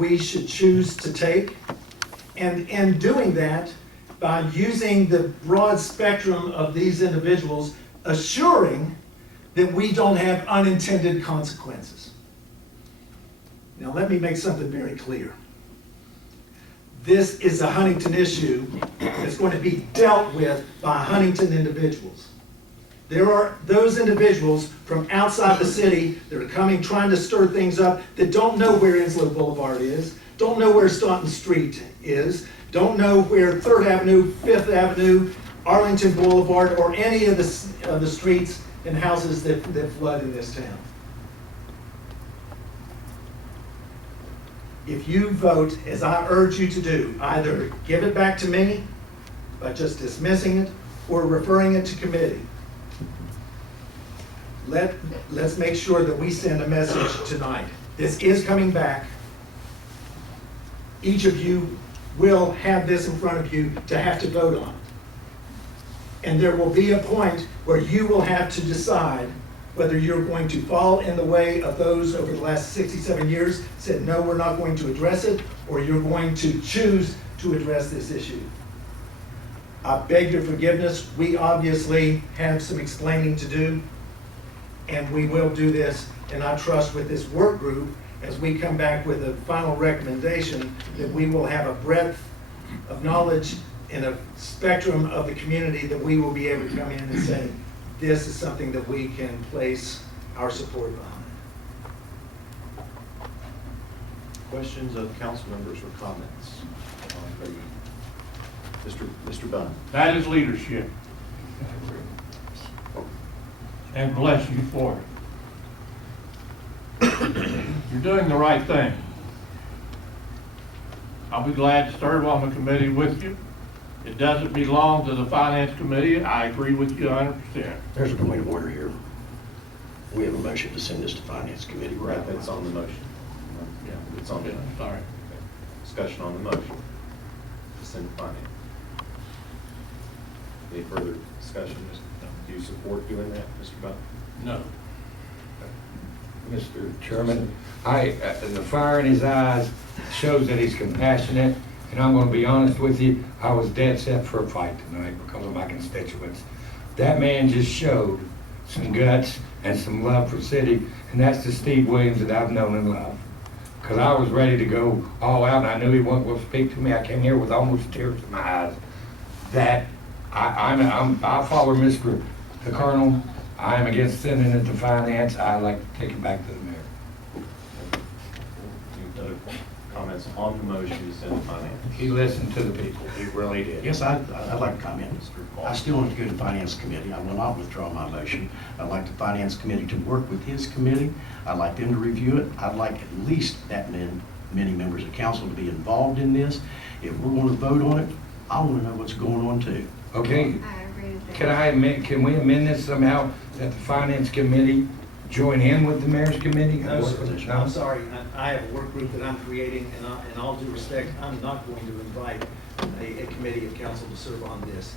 we should choose to take. And in doing that, by using the broad spectrum of these individuals, assuring that we don't have unintended consequences. Now, let me make something very clear. This is a Huntington issue that's going to be dealt with by Huntington individuals. There are those individuals from outside the city that are coming, trying to stir things up, that don't know where Enslow Boulevard is, don't know where Staunton Street is, don't know where 3rd Avenue, 5th Avenue, Arlington Boulevard, or any of the streets and houses that flood in this town. If you vote, as I urge you to do, either give it back to me by just dismissing it or referring it to committee, let's make sure that we send a message tonight. This is coming back. Each of you will have this in front of you to have to vote on. And there will be a point where you will have to decide whether you're going to fall in the way of those over the last 67 years said, no, we're not going to address it, or you're going to choose to address this issue. I beg your forgiveness. We obviously have some explaining to do, and we will do this. And I trust with this work group, as we come back with a final recommendation, that we will have a breadth of knowledge and a spectrum of the community that we will be able to come in and say, this is something that we can place our support behind. Questions of council members or comments? Mr. Bunn. That is leadership. And bless you for it. You're doing the right thing. I'll be glad to serve on the committee with you. It doesn't belong to the finance committee. I agree with you 100%. There's a point of order here. We have a motion to send this to finance committee. Right, that's on the motion. Yeah, it's on the motion. Sorry. Discussion on the motion to send to finance. Any further discussion? Do you support doing that, Mr. Bunn? No. Mr. Chairman, the fire in his eyes shows that he's compassionate, and I'm going to be honest with you, I was dead set for a fight tonight because of my constituents. That man just showed some guts and some love for city, and that's the Steve Williams that I've known and loved. Because I was ready to go all out, and I knew he wasn't going to speak to me. I came here with almost tears in my eyes. That I follow Mr. the Colonel. I am against sending it to finance. I like to take it back to the mayor. Any other comments on the motion to send to finance? He listened to the people. He really did. Yes, I'd like to comment. I still want to go to finance committee. I will not withdraw my motion. I'd like the finance committee to work with his committee. I'd like them to review it. I'd like at least that many members of council to be involved in this. If we're going to vote on it, I want to know what's going on too. Okay. I agree with that. Can we amend this somehow that the finance committee join in with the mayor's committee? No, sir. I'm sorry. I have a work group that I'm creating, and in all due respect, I'm not going to invite a committee of council to serve on this.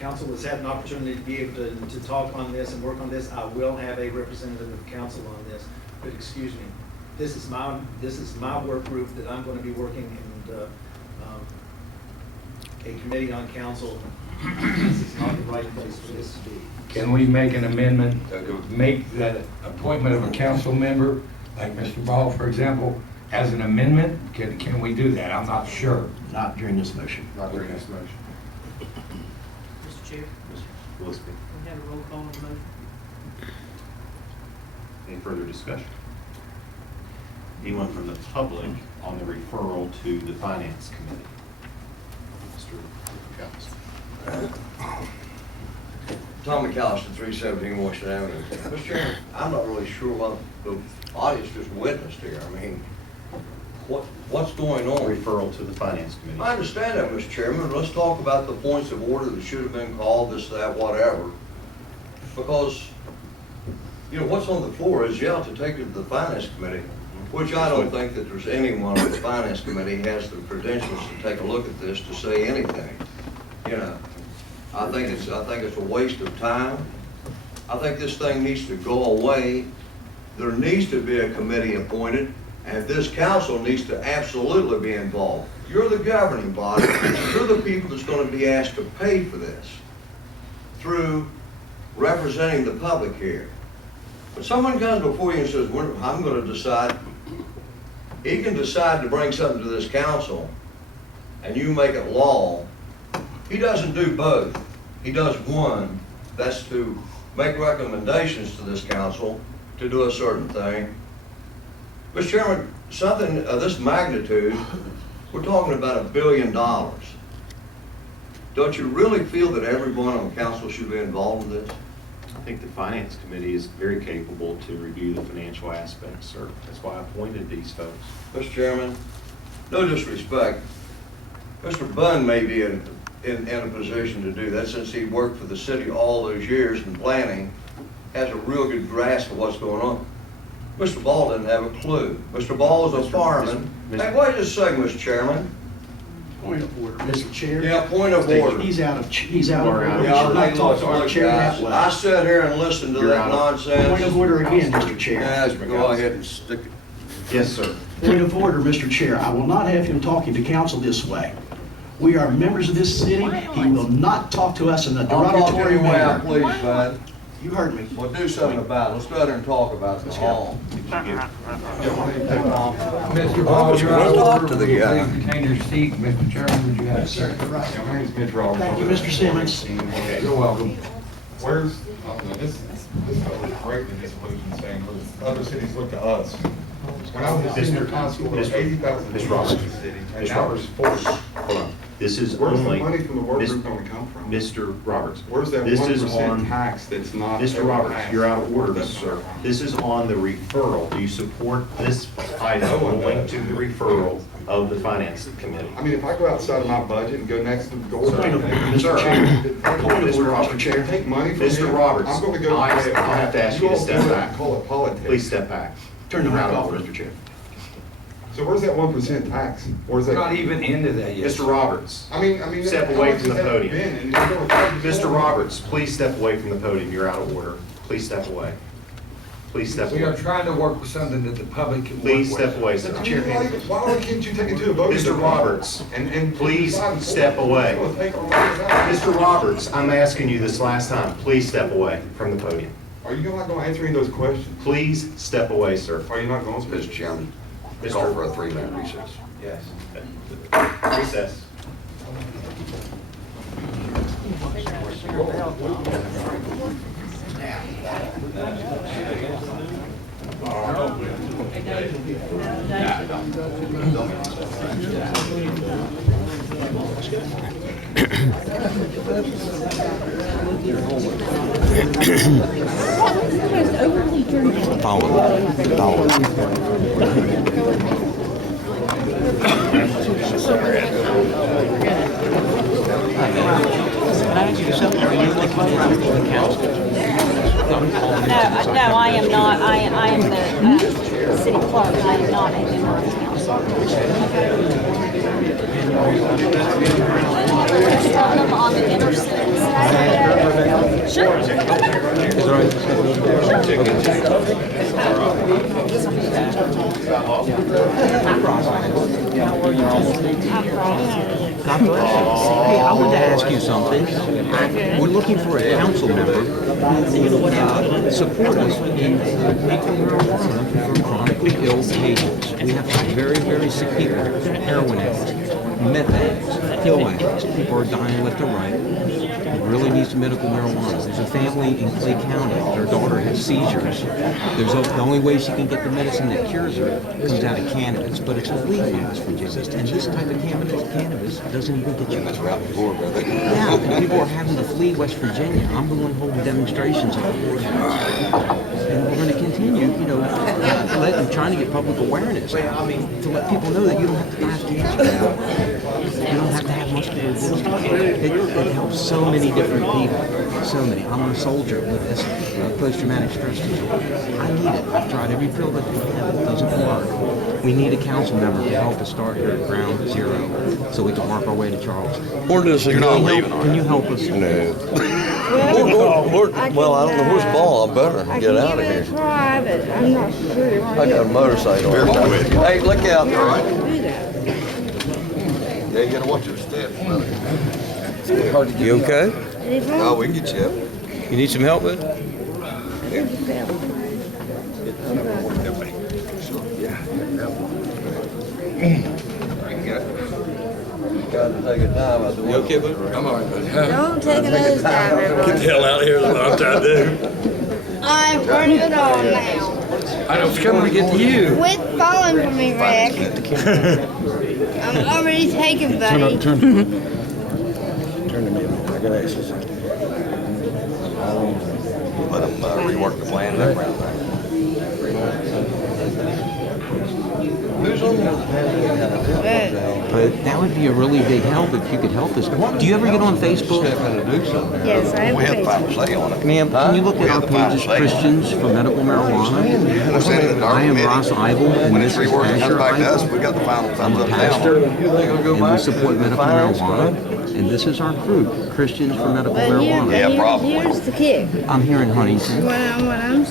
Council has had an opportunity to be able to talk on this and work on this. I will have a representative of council on this, but excuse me, this is my work group that I'm going to be working, and a committee on council, this is not the right place for this to be. Can we make an amendment, make that appointment of a council member, like Mr. Ball, for example, as an amendment? Can we do that? I'm not sure. Not during this motion. Not during this motion. Mr. Chair, Mr. Gillespie. can we have a roll call on the motion? Any further discussion? Anyone from the public on the referral to the finance committee? Mr. Counsel. Tom McAllister, 317 Washington Avenue. Mr. Chairman, I'm not really sure what the audience just witnessed here. I mean, what's going on? Referral to the finance committee. I understand that, Mr. Chairman. Let's talk about the points of order that should have been called, this, that, whatever. Because, you know, what's on the floor is, yeah, to take it to the finance committee, which I don't think that there's anyone on the finance committee has the credentials to take a look at this to say anything. You know, I think it's a waste of time. I think this thing needs to go away. There needs to be a committee appointed, And this council needs to absolutely be involved. You're the governing body. You're the people that's going to be asked to pay for this through representing the public here. When someone comes before you and says, I'm going to decide, he can decide to bring something to this council and you make it law. He doesn't do both. He does one, that's to make recommendations to this council to do a certain thing. Mr. Chairman, something of this magnitude, we're talking about $1 billion. Don't you really feel that everyone on the council should be involved in this? I think the finance committee is very capable to review the financial aspects, sir. That's why I appointed these folks. Mr. Chairman, no disrespect, Mr. Bunn may be in a position to do that since he worked for the city all those years in planning, has a real good grasp of what's going on. Mr. Ball doesn't have a clue. Mr. Ball is a fireman. Hey, wait just a second, Mr. Chairman. Point of order, Mr. Chair. Yeah, point of order. He's out of order. We Yeah, should not talk to our look, chair that guys, way. I sat here and listened to You're that out. nonsense. Point of order again, Mr. Chair. Yes, go ahead and stick it. Yes, sir. Point of order, Mr. Chair. I will not have him talking to council this way. We are members of this city. He will not talk to us in a I'll talk derogatory any way I manner. please, bud. You heard me. Well, do something about it. Let's go out there and talk about the hall. Mr. Ball, you're out of Talk order. to the Will you guy. please retain your seat? Mr. Chairman, would you have a second? My name's Mitch Roberts. Thank you, Mr. Simmons. You're welcome. Where's, I don't know, this is greatly disillusioned saying, "Look, other cities look to us." When I was a senior in high school, there was 80,000 Ms. people Roberts. in the city, and Ms. now Roberts. there's 40. Hold on. This is Where's the only. money from the work Miss- group going to come from? Mr. Roberts. Where's that This is 1% on. tax that's not? Mr. ever Roberts, passed? you're out of order, That's sir. not- This is on the referral. Do you support this item No one going does. to the referral of the finance committee? I mean, if I go outside of my budget and go next to the door. Point of- Mr. Chair. Point of order, Mr. Chair. Take money from Mr. him. Roberts, I'm going to go. I'll have to ask you to all step do it back. and Call it politics. Please step back. Turn the You're mic out of off, order. Mr. Chair. So where's that 1% tax? Where's We're that? not even into that yet. Mr. Roberts. I mean. Step how away much from has the that podium. been? And you're going to- Mr. Roberts, please step away from the podium. You're out of order. Please step away. Please step We are away. trying to work with something that the public can work with. Please step away, sir. I mean, why can't you take it to a vote? Mr. Roberts, And please decide for step it? away. It's gonna take our money out. Mr. Roberts, I'm asking you this last time. Please step away from the podium. Are you not going to answer any of those questions? Please step away, sir. Are you not going to? Mr. Chairman, Mr. call for a 3-minute recess. Yes. Recess. No, I am not. I am the city clerk. I am not a member of the council. Just tell them on the intercity side. Sure. God bless you. Hey, I wanted to ask you something. We're looking for a council member who will support us in medical marijuana for chronically ill patients. We have some very, very sick people, heroin addicts, meth addicts, pill addicts. People are dying left and right. It really needs medical marijuana. There's a family in Clay County. Their daughter has seizures. The only way she can get the medicine that cures her comes out of cannabis, but it's illegal in West Virginia. And this type of cannabis doesn't even get you. Yeah, and people are having to flee West Virginia. I'm the one holding demonstrations over here. And we're going to continue, trying to get public awareness to let people know that you don't have to die of cancer. You don't have to have muscular dystrophy. It helps so many different people. So many. I'm a soldier with this post-traumatic stress disorder. I need it. I've tried every pill that they have. It doesn't work. We need a council member to help us start here at ground zero so we can work our way to Charleston. You're not leaving, Can you help us? No. Well, I don't know where's ball, I better I get can out of give it a here. try, but I'm not sure. I got a motorcycle. Hey, look out there. I can do that. Yeah, you gotta watch your steps, brother. You okay? Any problem? No, we can get you up. You need some help with it? Got to take a time. You okay, bud? I'm all right, bud. Don't take another time, everyone. Get the hell out of here, that's what I'm trying to do. I'm turning it on now. I was coming to get to you. Quit falling for me, Rick. I'm already taken, buddy. Turn to me. I got access. Let them rework the plan in the background. Who's on that? But that would be a really big help if you could help us. Do you ever get on Facebook? Yes, I have We had the faith. final say on it. Ma'am, can you look We at had our the final pages, say on it. Christians for Medical Marijuana? I am Ras Ible, and When this it's is reworked and Asher comes back to us, Ible. we got the final I'm thumbs a up pastor, down. You think it'll go and we back support to medical finance, marijuana. And this is our group, Christians for Medical But Marijuana. Yeah, probably. here's the kick. I'm here in Huntington. What I'm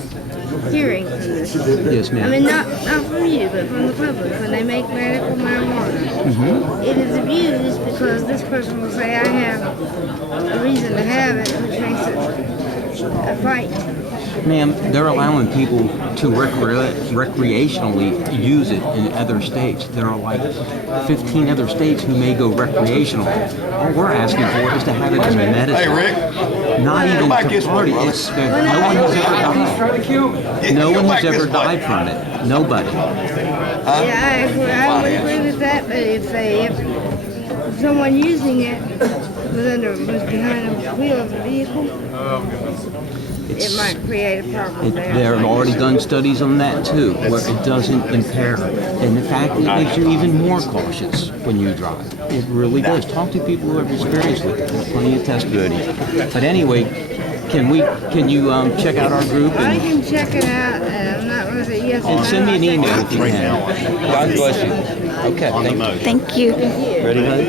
hearing from this. Yes, I ma'am. mean, not from you, but from the public. When they make medical marijuana, it is abused because this person will say, I have a reason to have it, which makes it a fight. Ma'am, they're allowing people to recreationally use it in other states. There are like 15 other states who may go recreational. All we're asking for is to have it as a medicine. Hey, Rick. Not even back to this way, party. brother. It's that no one has ever died. Trying to kill me. No Go one back has ever this way. died from it. Nobody. Yeah, I would agree with that, but if someone using it was behind the wheel of the vehicle, it might create a problem there. They've already done studies on that too, where it doesn't impair. And in fact, it makes you even more cautious when you drive. It really does. Talk to people who have experience with it. There's plenty of testimony. But anyway, can you check out our group I and, can check it out, and I'm not going to say yes or no. and send me an email if you can. God bless you. Okay, thank you. Thank you. Ready, honey?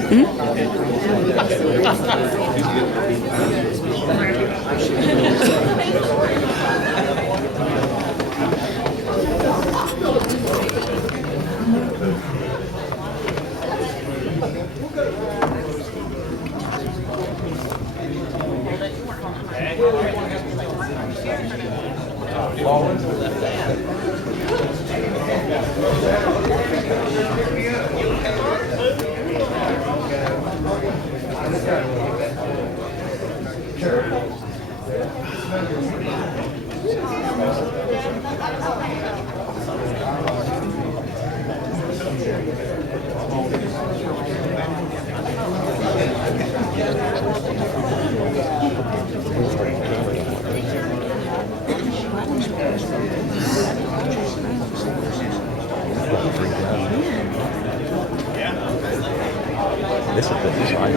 This is the design.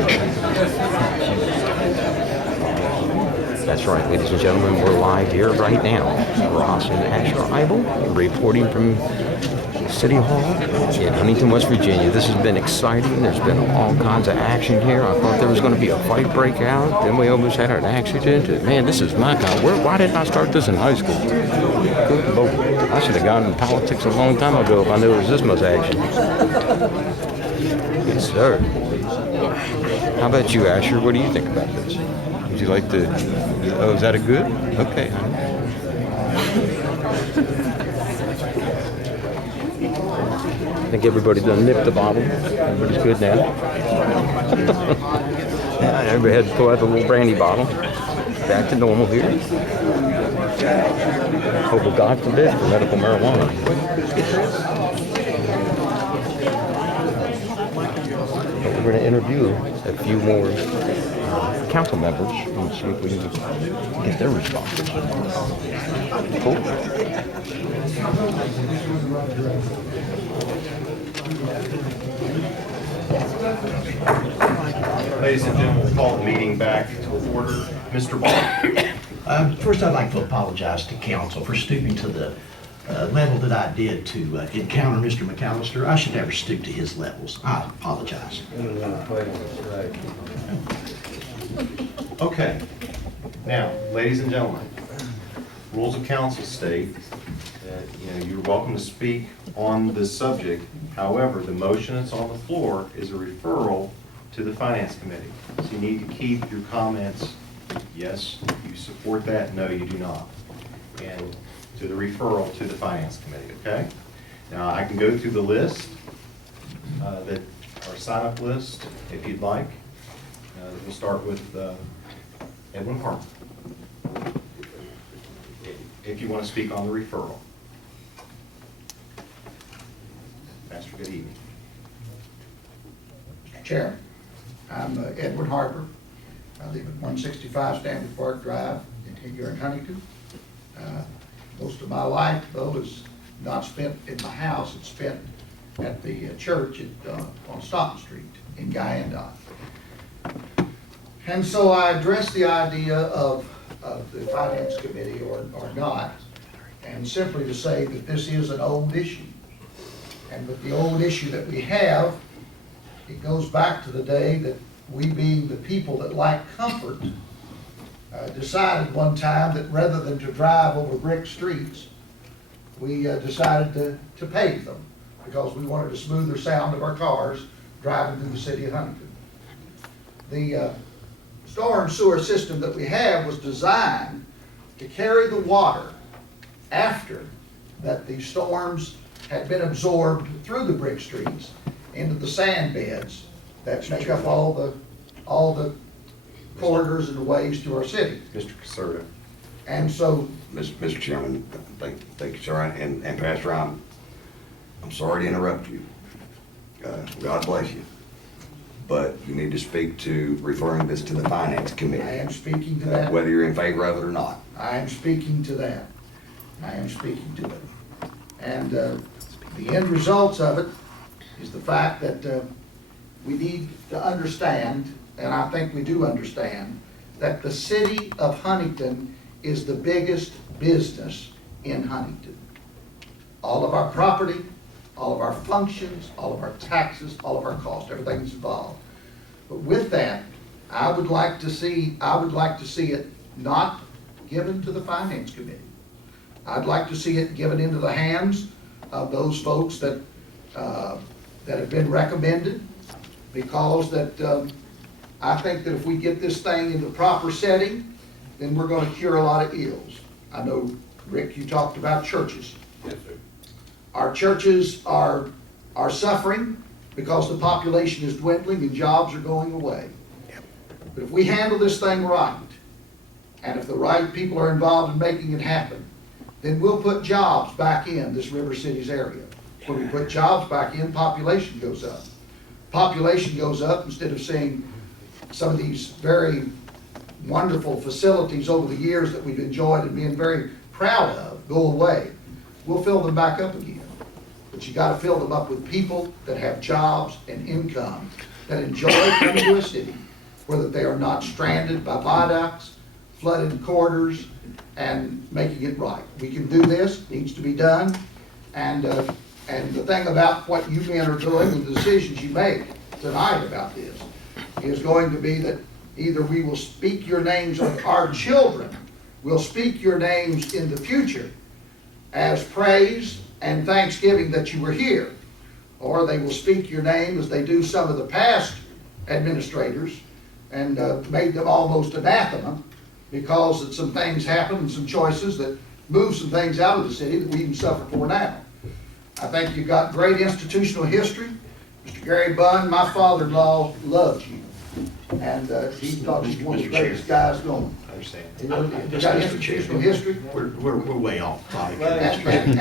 That's right, ladies and gentlemen, we're live here right now. Ras and Asher Ible reporting from City Hall in Huntington, West Virginia. This has been exciting. There's been all kinds of action here. I thought there was going to be a fight break out. Then we almost had an accident. Man, this is my kind. Why didn't I start this in high school? Good Lord. I should have gotten in politics a long time ago if I knew there was this much action. Yes, sir. How about you, Asher? What do you think about this? Would you like to... Oh, is that a good? Okay, honey. I think everybody done nipped the bottle. Everybody's good now. Yeah, everybody had to pull out the little brandy bottle. Back to normal here. Hope well, God forbid for medical marijuana. But we're going to interview a few more council members and see if we can get their responses. Cool. Ladies and gentlemen, we'll call the meeting back to order. Mr. Ball. First, I'd like to apologize to council for stooping to the level that I did to encounter Mr. McAllister. I should never stoop to his levels. I apologize. Okay. Now, ladies and gentlemen, rules of council state that, you're welcome to speak on this subject. However, the motion that's on the floor is a referral to the finance committee. So you need to keep your comments, yes, you support that, no, you do not. And to the referral to the finance committee, okay? Now, I can go through the list, that our sign-up list, if you'd like. We'll start with Edwin Harper, if you want to speak on the referral. Pastor, good evening. Chairman, I'm Edward Harper. I live at 165 Stanley Park Drive here in Huntington. Most of my life, though, is not spent in my house. It's spent at the church on Stockton Street in Guyandot. And so I addressed the idea of the Finance Committee or not, and simply to say that this is an old issue. And with the old issue that we have, it goes back to the day that we, being the people that like comfort, decided one time that rather than to drive over brick streets, we decided to pave them because we wanted a smoother sound of our cars driving through the city of Huntington. The storm sewer system that we have was designed to carry the water after that the storms had been absorbed through the brick streets into the sand beds that make up all the corridors and the ways to our city. Mr. Caserta. And so, Mr. Chairman, thank you, sir, and Pastor, I'm sorry to interrupt you. God bless you. But you need to speak to referring this to the Finance Committee. I am speaking to that. Whether you're in favor of it or not. I am speaking to that. I am speaking to it. And the end results of it is the fact that we need to understand, and I think we do understand, that the city of Huntington is the biggest business in Huntington. All of our property, all of our functions, all of our taxes, all of our costs, everything is involved. But with that, I would like to see it not given to the Finance Committee. I'd like to see it given into the hands of those folks that have been recommended, because that I think that if we get this thing in the proper setting, then we're going to cure a lot of ills. I know, Rick, you talked about churches. Yes, sir. Our churches are suffering because the population is dwindling and jobs are going away. But if we handle this thing right, and if the right people are involved in making it happen, then we'll put jobs back in this River Cities area. When we put jobs back in, population goes up. Population goes up, instead of seeing some of these very wonderful facilities over the years that we've enjoyed and being very proud of go away. We'll fill them back up again. But you gotta fill them up with people that have jobs and income, that enjoy coming to a city, where that they are not stranded by viaducts, flooded corridors, and making it right. We can do this, needs to be done, and the thing about what you men are doing and the decisions you make tonight about this is going to be that either we will speak your names of our children, will speak your names in the future as praise and thanksgiving that you were here, or they will speak your name as they do some of the past administrators and made them almost anathema because that some things happened and some choices that moved some things out of the city that we even suffer for now. I think you've got great institutional history. Mr. Gary Bunn, my father-in-law, loves you. And he thought he's one of the greatest guys going. I understand. You know, you got institutional history. We're way off topic. And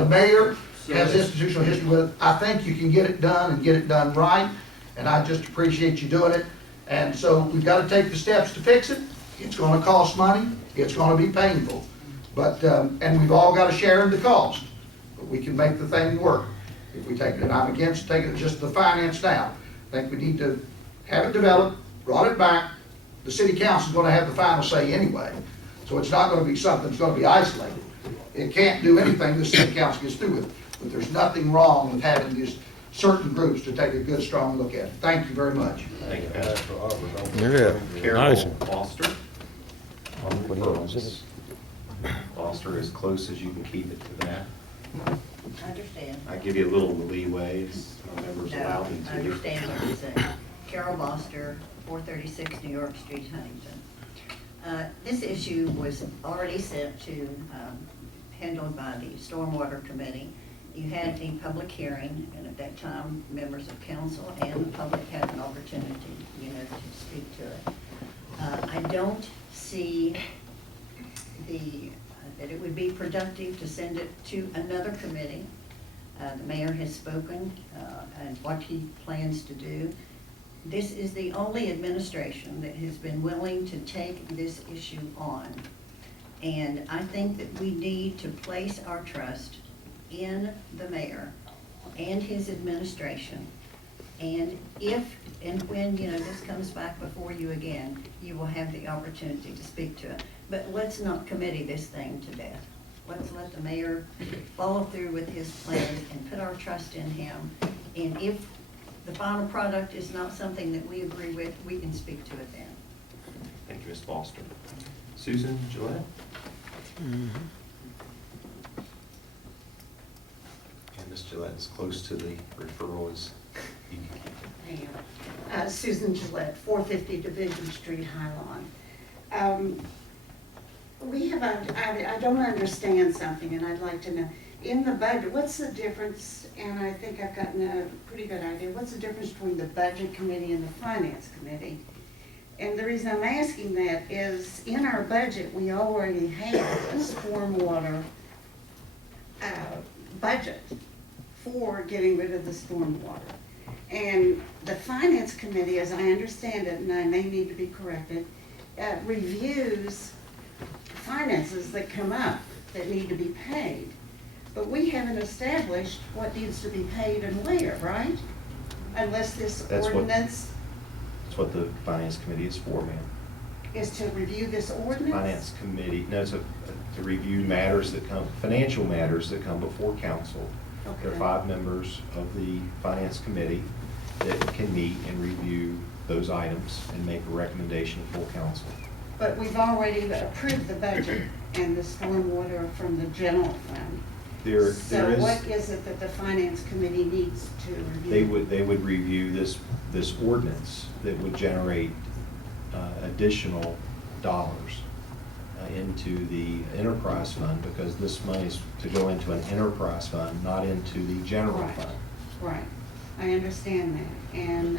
the mayor has institutional history with it. I think you can get it done and get it done right, and I just appreciate you doing it. And so we've got to take the steps to fix it. It's going to cost money. It's going to be painful. But, and we've all got to share in the cost. But we can make the thing work if we take it. And I'm against taking it just to the finance now. I think we need to have it developed, brought it back. The city council is going to have the final say anyway. So it's not going to be something that's going to be isolated. It can't do anything the city council gets through with it. But there's nothing wrong with having this certain groups to take a good, strong look at it. Thank you very much. Thank you, Pastor. Yeah. Carol Foster on referrals. Foster, as close as you can keep it to that. I understand. I give you a little leeway, it's members No, allow me I to. understand what you're saying. Carol Boster, 436 New York Street, Huntington. This issue was already sent to, handled by the Stormwater Committee. You had a public hearing, and at that time, members of council and the public had an opportunity, to speak to it. I don't see that it would be productive to send it to another committee. The mayor has spoken, and what he plans to do. This is the only administration that has been willing to take this issue on. And I think that we need to place our trust in the mayor and his administration. And if and when, this comes back before you again, you will have the opportunity to speak to it. But let's not committee this thing to death. Let's let the mayor follow through with his plans and put our trust in him. And if the final product is not something that we agree with, we can speak to it then. Thank you, Ms. Foster. Susan Gillette? And Ms. Gillette, as close to the referral as you can keep it. Susan Gillette, 450 Division Street, Highline. I don't understand something, and I'd like to know. In the budget, what's the difference, and I think I've gotten a pretty good idea, what's the difference between the Budget Committee and the Finance Committee? And the reason I'm asking that is, in our budget, we already have a stormwater budget for getting rid of the stormwater. And the Finance Committee, as I understand it, and I may need to be corrected, reviews finances that come up that need to be paid. But we haven't established what needs to be paid and where, right? Unless this ordinance That's what the Finance Committee is for, ma'am. is to review this ordinance? Finance Committee, no, it's to review matters that come, financial matters that come before council. There are Okay. 5 members of the Finance Committee that can meet and review those items and make a recommendation to full council. But we've already approved the budget and the stormwater from the general fund. There So is, what is it that the Finance Committee needs to review? they would review this ordinance that would generate additional dollars into the enterprise fund, because this money is to go into an enterprise fund, not into the general Right. fund. Right, I understand that, and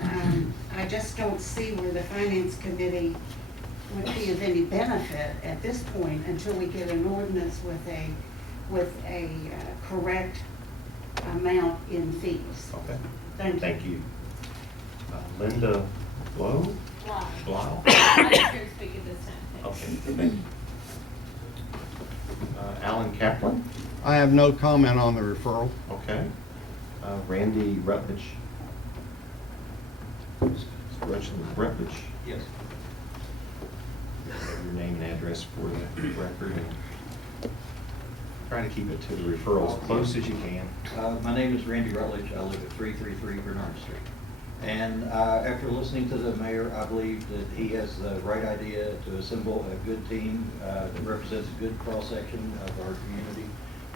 I just don't see where the Finance Committee would be of any benefit at this point until we get an ordinance with a correct amount in fees. Okay. Thank you. Thank you. Linda Blow? Blau? I'm here to speak at this time. Okay, thank you. Alan Kaplan? I have no comment on the referral. Okay. Randy Rutledge? Rutledge? Yes. Your name and address for the record, and try to keep it to the referral as close as you can. My name is Randy Rutledge. I live at 333 Bernard Street. And after listening to the mayor, I believe that he has the right idea to assemble a good team that represents a good cross-section of our community.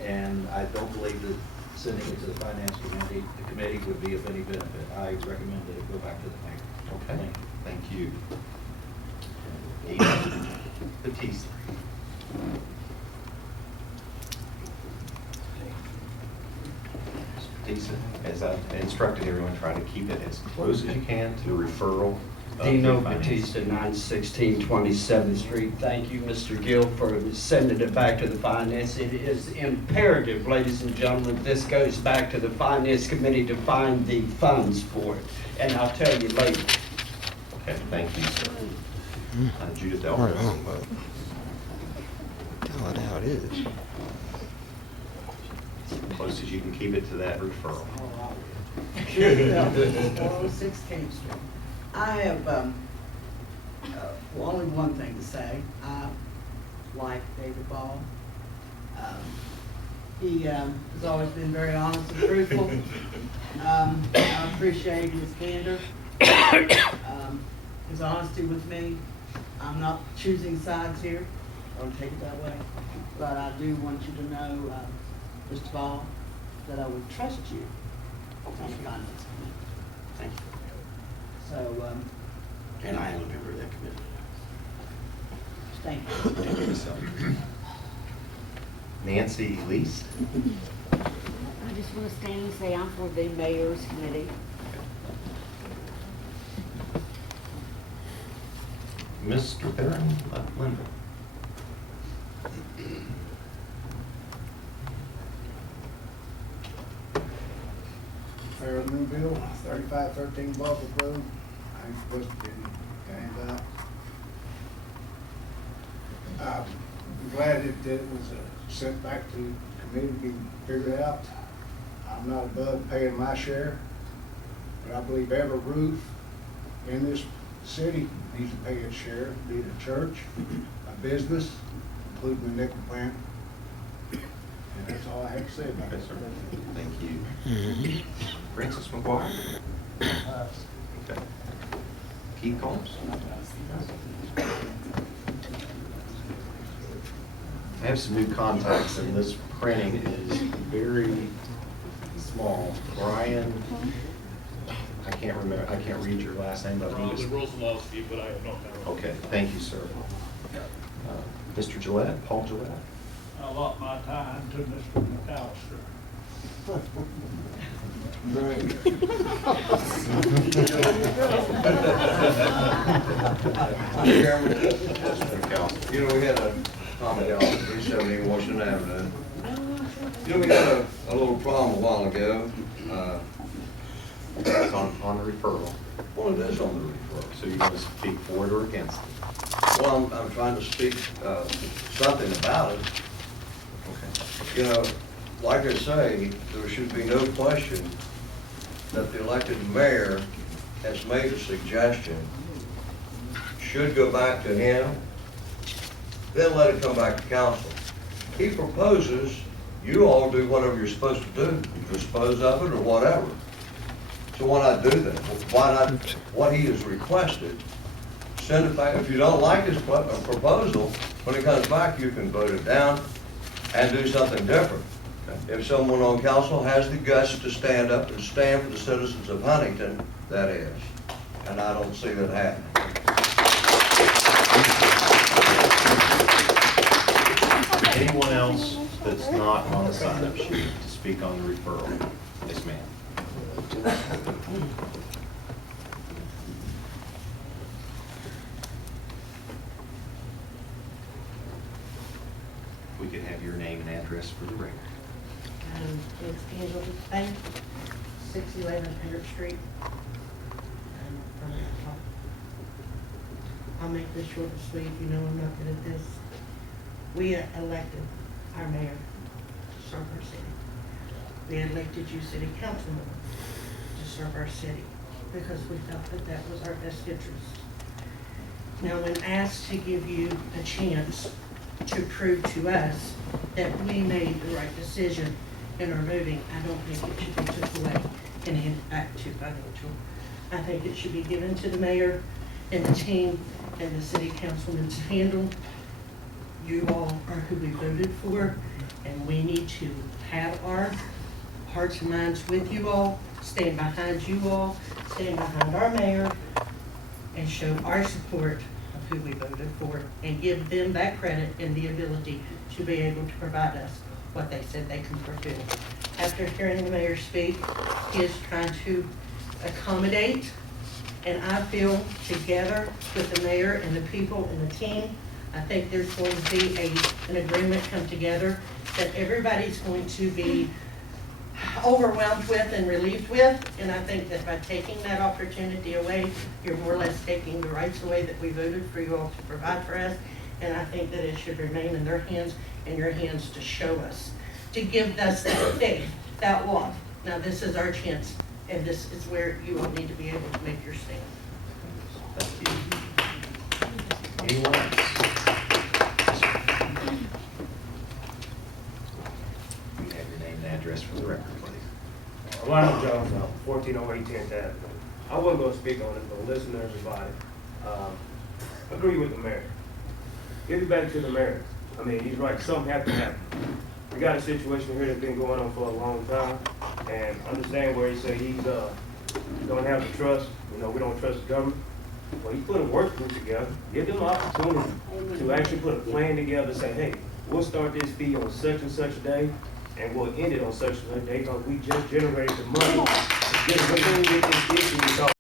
And I don't believe that sending it to the finance committee would be of any benefit. I recommend that it go back to the mayor. Okay, thank you. Ada Batiste. Batiste, as I've instructed everyone, try to keep it as close as you can to the referral. of Dino the finance. Batista, 916 27th Street. Thank you, Mr. Gill, for sending it back to the finance. It is imperative, ladies and gentlemen, this goes back to the finance committee to find the funds for it. And I'll tell you later. Okay, thank you, sir. Judith All right, Elvis. tell it how it is. Close as you can keep it to that referral. 416th Street. I have only one thing to say. I like David Ball. He has always been very honest and truthful. I appreciate his candor, his honesty with me. I'm not choosing sides here, don't take it that way. But I do want you to know, first of all, that I would trust you on the finance committee. Thank you. So, And I am a member of that committee. thank you. Nancy Least. I just want to stand and say I'm for the mayor's committee. Mr. Theron Linda. Farrell Newville, 3513 Buffalo Road. I'm supposed to be gained out. I'm glad that it was sent back to the committee to be figured out. I'm not above paying my share, but I believe every roof in this city needs to pay its share, be it a church, a business, including the nickel plant. And that's all I have to say about it. Thank you. Francis McGuire. Okay. Keith Combs. I have some new contacts, and this printing is very small. Brian, I can't remember, I can't read your last name, but I think it's... Rosalowski, but I don't know. Okay, thank you, sir. Mr. Gillette, Paul Gillette. I allot my time to Mr. McAllister. You know, we had a comment down on 370 Washington Avenue. You know, we had a little problem a while ago. It's on the referral. Well, it is on the referral. So you're going to speak for it or against it? Well, I'm trying to speak something about it. Okay. You know, like I say, there should be no question that the elected mayor has made a suggestion, should go back to him, then let it come back to council. He proposes, you all do whatever you're supposed to do, dispose of it or whatever. So why not do that? Why not, what he has requested, send it back. If you don't like his proposal, when it comes back, you can vote it down and do something different. If someone on council has the guts to stand up and stand for the citizens of Huntington, that is. And I don't see that happening. Anyone else that's not on the sign-up sheet to speak on the referral? Yes, ma'am. We could have your name and address for the record. It's Angela Bank, 611 Parrott Street. I'll make this short and sweet. You know I'm not good at this. We elected our mayor to serve our city. We elected you city councilman to serve our city because we felt that that was our best interest. Now, when asked to give you a chance to prove to us that we made the right decision in our voting, I don't think it should be took away and handed back to financial. I think it should be given to the mayor and the team and the city councilmen to handle. You all are who we voted for, and we need to have our hearts and minds with you all, stand behind you all, stand behind our mayor, and show our support of who we voted for, and give them that credit and the ability to be able to provide us what they said they can fulfill. After hearing the mayor speak, he is trying to accommodate, and I feel together with the mayor and the people and the team, I think there's going to be an agreement come together that everybody's going to be overwhelmed with and relieved with, and I think that by taking that opportunity away, you're more or less taking the rights away that we voted for you all to provide for us, and I think that it should remain in their hands and your hands to show us, to give us that faith, that love. Now this is our chance, and this is where you all need to be able to make your stand. Thank you. Anyone else? You have your name and address for the record, please. Lionel Jones, 1408 10th Avenue. I wasn't gonna speak on it, but listen to everybody. Agree with the mayor. Get it back to the mayor. I mean, he's right, something has to happen. We got a situation here that's been going on for a long time, and understand where he said he's don't have the trust, you know, we don't trust the government. Well, he put a work group together, give them an opportunity to actually put a plan together, say, hey, we'll start this fee on such and such a day, and we'll end it on such and such a day, because we just generated the money to get away with this issue.